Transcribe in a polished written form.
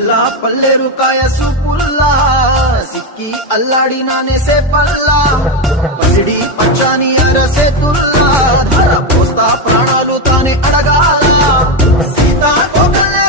పిల్ల పల్లెరు కాయ సూపుల్లా సిక్కి అల్లాడినానే సేపల్లా పసిడి పచ్చాని అరసేతుల్లా ధర పోస్తా ప్రాణాలు తానే అడగాల సీతా కోకల్లె